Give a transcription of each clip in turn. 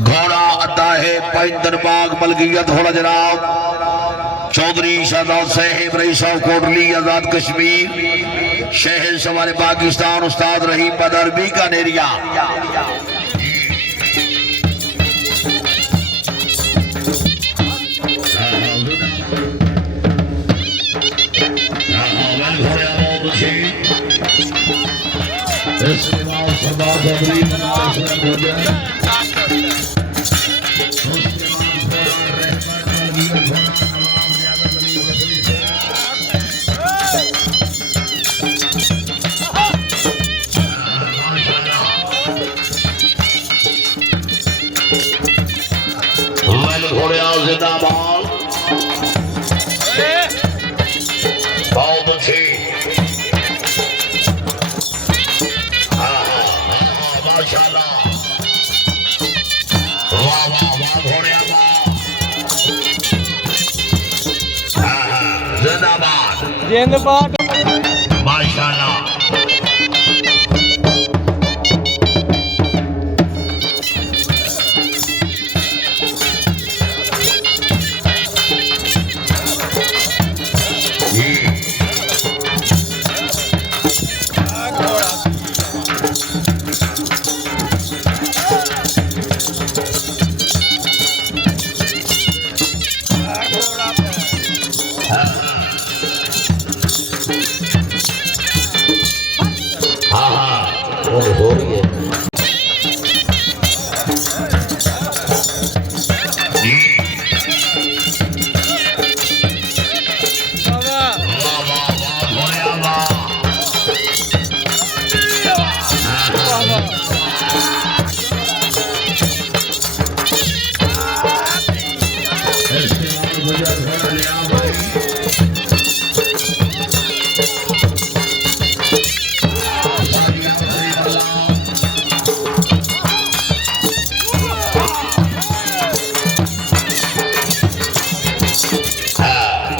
घोड़ा अड्डा है पैंदर बाग मलकियत हो जनाब चौधरी शहजाद साहिब रईस ऑफ कोटली आजाद कश्मीर शहर हमारे पाकिस्तान उस्ताद रहीम बदर बीकानेरिया। जिंदाबाद बहुत अच्छी माशाल्लाह वाह वाह वाह घोड़िया वाह जिंदाबाद माशाल्लाह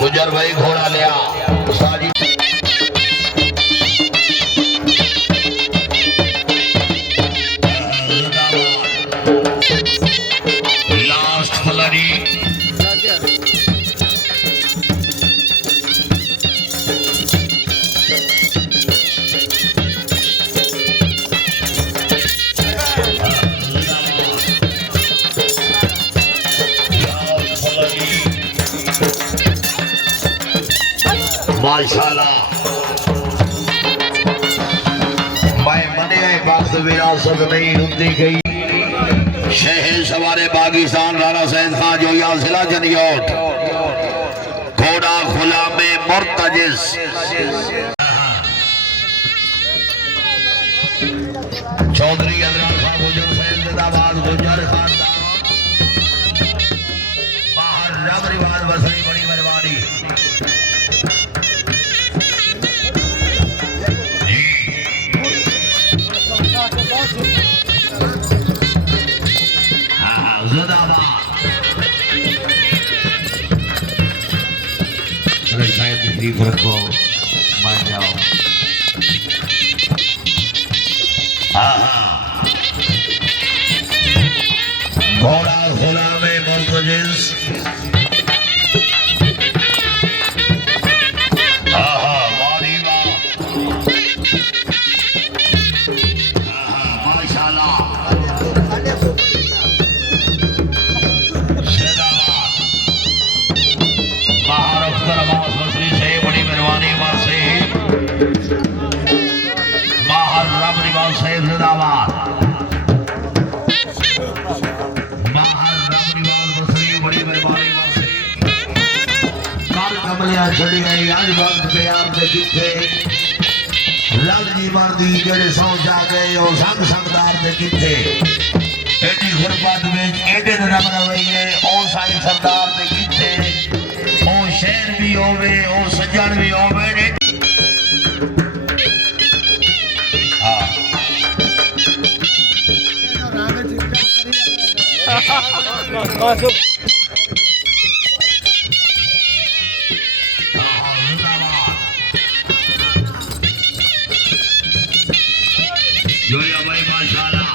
गुजर भाई घोड़ा लिया लास्ट फलरी माशाल्लाह मैं मने बात विरासत नहीं रुकती गई शहर सवारे पाकिस्तान राणा सैद खान जोया जिला जनियोट घोड़ा खुला में मुर्तजिस चौधरी अदनान खान गुजर सैद जिंदाबाद गुजर खानदान बाहर रब रिवाज बसरी बड़ी मेहरबानी तकलीफ रखो मान जाओ घोड़ा खुला में मुर्तजिस चढ़ी गई आज वक्त प्यार के किथे लग जी मर्दी जेड़े सौ जा गए ओ संग संगदार के किथे एडी गुरबत में एडे रब रवई है ओ साई सरदार के किथे ओ शहर भी होवे ओ सज्जन भी होवे हां जोया भाई माशाल्लाह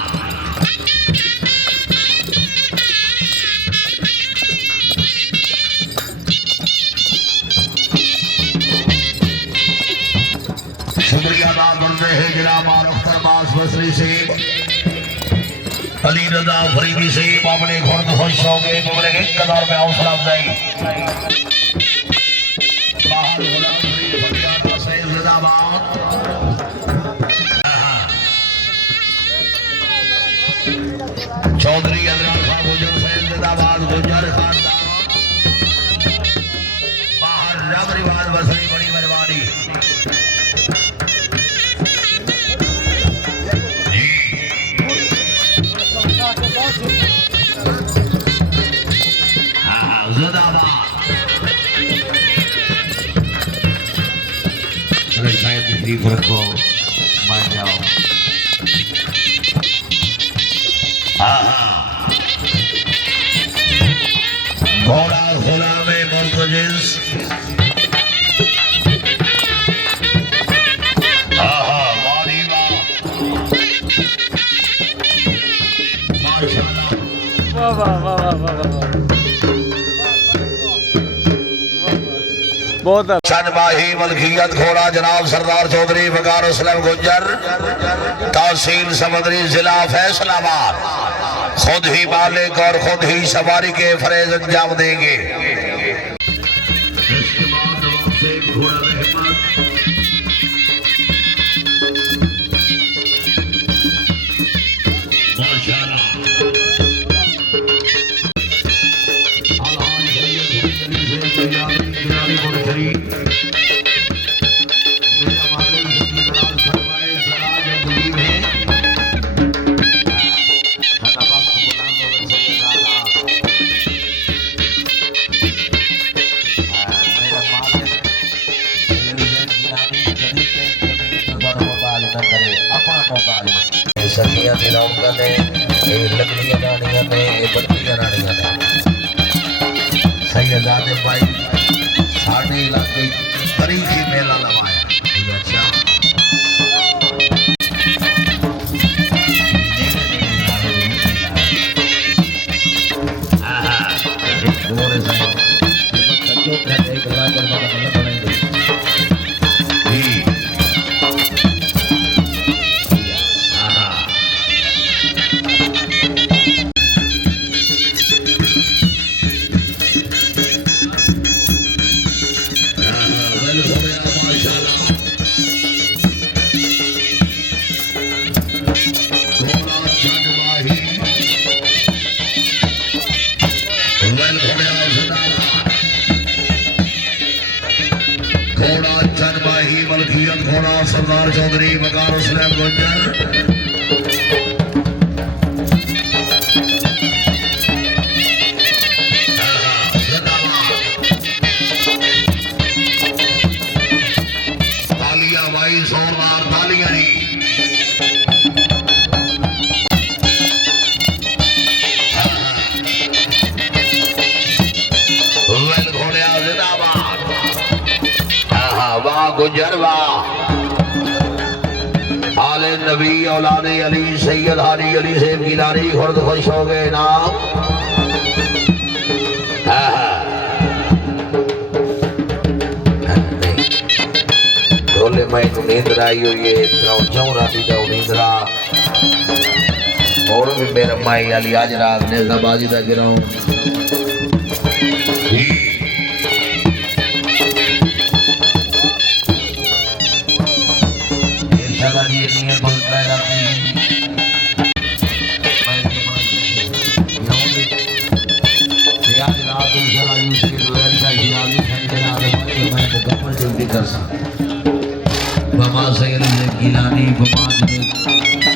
मारते हैं जिला मारुख्तर बास बसरी से अली रजा फरीदी से अपने खुर्द खुश हो गए बोले एक कदर में हौसला अफजाई बाहर गुलाम फरीद फरियाद सैयद जिंदाबाद चौधरी अदनान खान गुजर सैयद जिंदाबाद गुजर खानदान बाहर रब रिवाज बसरी बड़ी मेहरबानी शायद तकलीफ रखो मान जाओ घोड़ा खुला में मुर्तजिज बहुत शनबाही मलकियत घोड़ा जनाब सरदार चौधरी वकार असलम गुज्जर तहसील समंदरी जिला फैसलाबाद खुद ही मालिक और खुद ही सवारी के फरेज अंजाम देंगे। इसके बाद नवाब से घोड़ा रहमत माशाअल्लाह सखियां दिलाऊंगा ने ये लकड़ियां रानियां ने ये बड़ियां रानियां ने सैयदाद भाई साढ़े इलाके तरीखी मेला लगाया अच्छा घोड़ा सरदार चौधरी वकार असलम गुज्जर तालियां भाई जोरदार तालियां नहीं घोड़ा जिंदाबाद वाह गुज्जर वाह आले नबी औलादे अली सैयद हारी अली सेब गिलानी खुर्द खुश हो गए नाम ढोले में नींद आई हुई है चौ राती का नींदरा और भी मेरा माई अली आज रात नेजाबाजी का गिराऊं बाबा सैयद गिलानी बाबा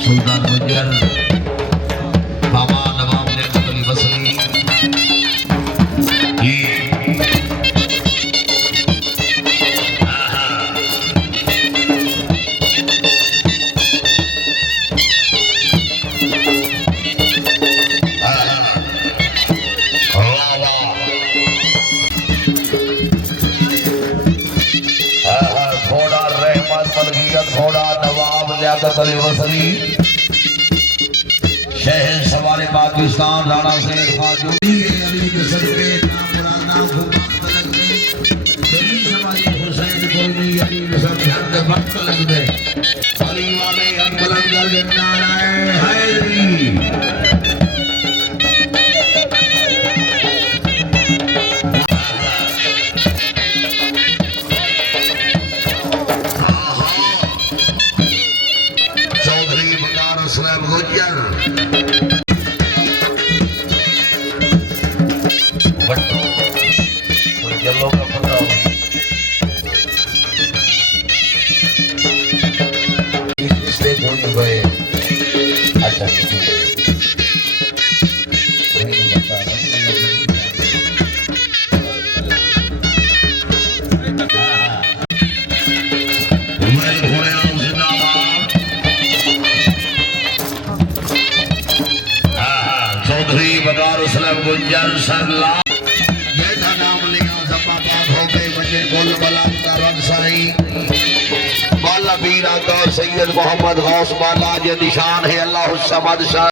सुल्तान गुज्जर बाबा नवाब अली बसरी घोड़ा नवाब लियाकत अली बसरी शहर सवारे पाकिस्तान राणा से अली के सदके नाम मुराद नाम हुसैन कोई नहीं अली समझान दे वक्त लग दे अली वाले हम बुलंद कर नाराए हैदरी चौधरी बकार असलम गुजर बट्टू तो जल्लो का पता हो इसलिए धोनी गए अच्छा चौधरी बकार उसलम गुंजर सरला बेटा नाम लिया जपा बात हो गई मुझे गोल बला का रंग सही बाला बीरा का सैयद मोहम्मद गौस बाला ये निशान है अल्लाह समद शाह